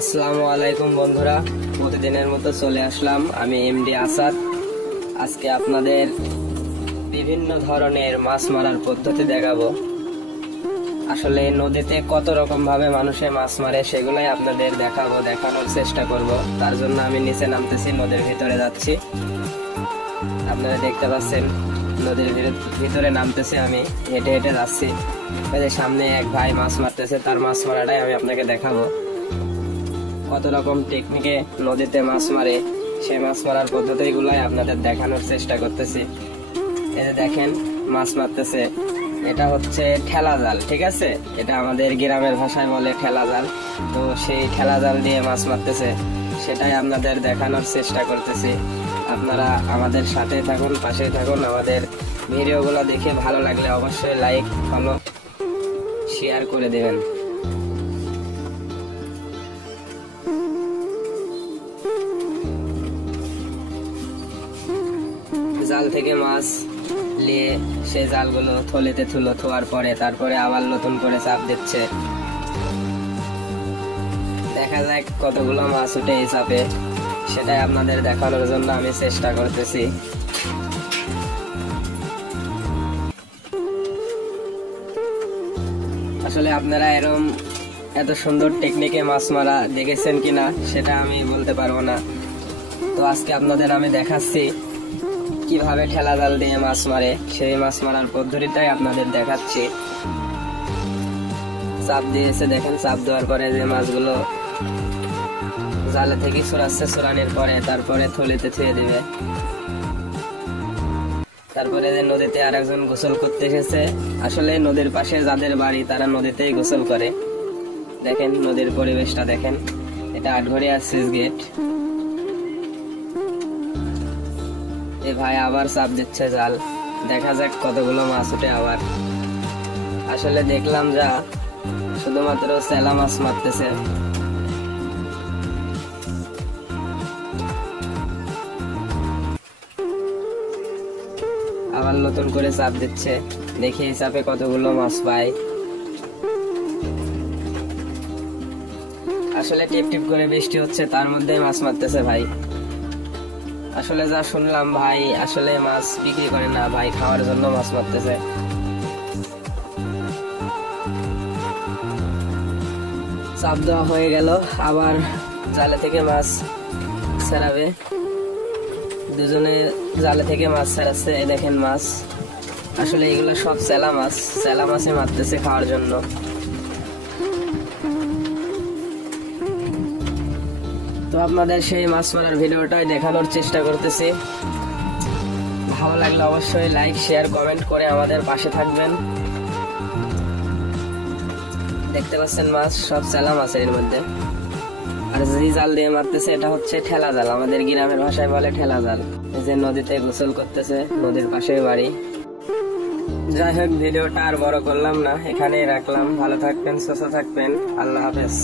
আসসালামু আলাইকুম বন্ধুরা, প্রতিদিনের মতো চলে আসলাম আমি এমডি আসাদ। আজকে আপনাদের বিভিন্ন ধরনের মাছ মারার পদ্ধতি দেখাবো। আসলে নদীতে কত রকম ভাবে মানুষে মাছ মারে সেগুলাই আপনাদের দেখানোর চেষ্টা করব। তার জন্য আমি নিচে নামতেছি, নদীর ভিতরে যাচ্ছি। আপনারা দেখতে পাচ্ছেন নদীর ভিতরে নামতেছি, আমি হেঁটে হেঁটে যাচ্ছি। সামনে এক ভাই মাছ মারতেছে, তার মাছ মারাটাই আমি আপনাকে দেখাবো। কত রকম টেকনিকে নদীতে মাছ মারে সেই মাছ মারার পদ্ধতিগুলাই আপনাদের দেখানোর চেষ্টা করতেছি। এই যে দেখেন মাছ মারতেছে, এটা হচ্ছে ঠেলা জাল, ঠিক আছে? এটা আমাদের গ্রামের ভাষায় বলে ঠেলা জাল। তো সেই ঠেলা জাল দিয়ে মাছ মারতেছে, সেটাই আপনাদের দেখানোর চেষ্টা করতেছি। আপনারা আমাদের সাথে থাকুন, পাশে থাকুন। আমাদের ভিডিওগুলো দেখে ভালো লাগলে অবশ্যই লাইক, ফলো, শেয়ার করে দেবেন। জাল থেকে মাছ নিয়ে সেই জালগুলো থলেতে থোয়ার পরে তারপরে আবার নতুন করে চাপ দিচ্ছে। দেখা যাক কতগুলো মাছ উঠে এই চাপে, সেটাই আপনাদের দেখানোর জন্য আমি চেষ্টা করতেছি। আসলে আপনারা এত সুন্দর টেকনিকে মাছ মারা দেখেছেন কিনা সেটা আমি বলতে পারবো না। তো আজকে আপনাদের আমি দেখাচ্ছি কিভাবে ঠেলা জাল দিয়ে মাছ মারে, সেই মাছ মারার পদ্ধতিটাই আপনাদের দেখাচ্ছি। চাপ দিয়েছে, দেখেন চাপ দেওয়ার পরে যে মাছগুলো জালে থেকে ছড়ানোর পরে তারপরে থলিতে থুয়ে দিবে। তারপরে যে নদীতে আরেকজন গোসল করতে এসেছে। আসলে নদীর পাশে যাদের বাড়ি তারা নদীতেই গোসল করে। দেখেন নদীর পরিবেশটা দেখেন, এটা আটঘরিয়া সুইচ গেট। এ ভাই আবার চাপ দিচ্ছে জাল, দেখা যাক কতগুলো মাছ উঠে আবার। আসলে দেখলাম যা শুধুমাত্র চেলা মাছ মারতেছে। আবার নতুন করে চাপ দিচ্ছে, দেখি এই চাপে কতগুলো মাছ পায়। আসলে টিপ টিপ করে বৃষ্টি হচ্ছে, তার মধ্যে মাছ মারতেছে ভাই। আসলে যা শুনলাম ভাই আসলে মাছ বিক্রি করে না ভাই, খাওয়ার জন্য মাছ মারতেছে। চাপ দেওয়া হয়ে গেল, আবার জালে থেকে মাছ ছাড়াবে। দুজনে জালে থেকে মাছ ছাড়াচ্ছে। এই দেখেন মাছ, আসলে এগুলো সব চেলা মাছে মারতেছে খাওয়ার জন্য। তো আপনাদের সেই মাছ মারার ভিডিওটাই দেখানোর চেষ্টা করতেছি। ভালো লাগলে অবশ্যই লাইক, শেয়ার, কমেন্ট করে আমাদের পাশে থাকবেন। দেখতে পাচ্ছেন মাছ সব চেলা মাছের এর মধ্যে। আর যে জাল দিয়ে মারতেছে এটা হচ্ছে ঠেলা জাল, আমাদের গ্রামের ভাষায় বলে ঠেলা জাল। এই যে নদীতে গোসল করতেছে, নদীর পাশে বাড়ি। যাই হোক, ভিডিওটা আর বড় করলাম না, এখানেই রাখলাম। ভালো থাকবেন, সুস্থ থাকবেন, আল্লাহ হাফেজ।